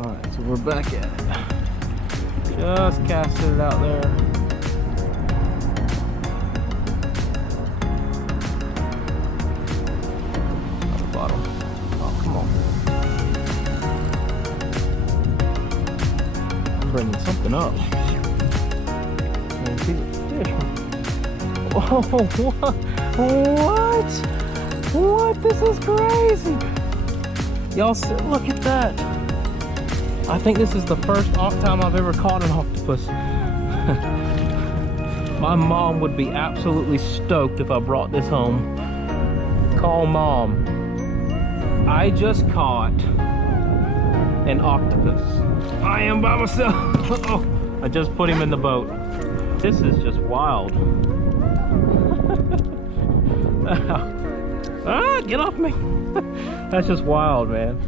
Alright, so we're back at it. Just casted it out there. On the bottom. Oh, come on. I'm bringing something up. Fish. Oh, what? What? This is crazy. Y'all look at that. I think this is the first time I've ever caught an octopus. My mom would be absolutely stoked if I brought this home. Call mom. I just caught an octopus. I am by myself. Oh, I just put him in the boat. This is just wild. Ah, get off me. That's just wild, man.